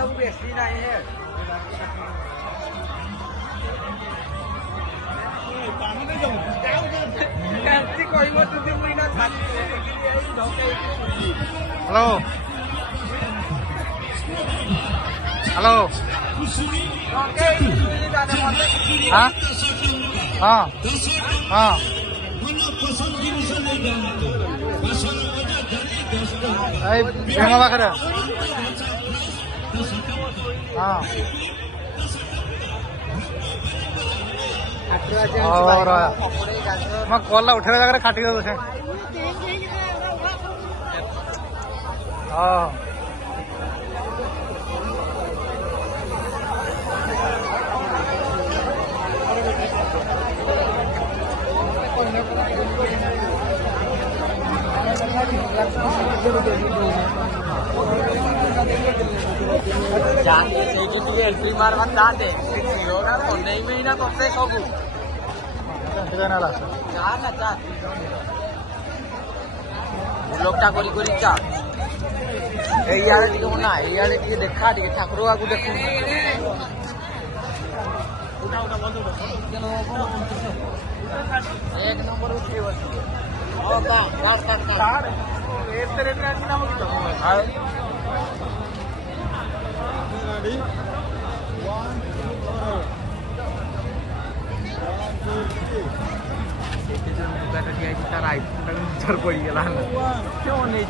ସବୁ ବେଶୀ ନାହିଁ ହେ କହିବ ଯଦି ମୁଁ ଏଇନା ହ୍ୟାଲୋ ହ୍ୟାଲୋ ହଁ ହଁ ହଁ ଏଇ ଭେଙ୍ଗ ପାଖରେ ହଁ ମୋ କଲ୍ଟା ଉଠେଇବା ଜାଗାରେ କାଟି ଦେବୁ ସେ ହଁ एंट्री मारवा चाहते नहीं में ना करते सब लोकटा करी करी चा ना ये देखा ठाकुर आगु देख एक नंबर उठे तार आईफोन पड़ी गला क्यों नहीं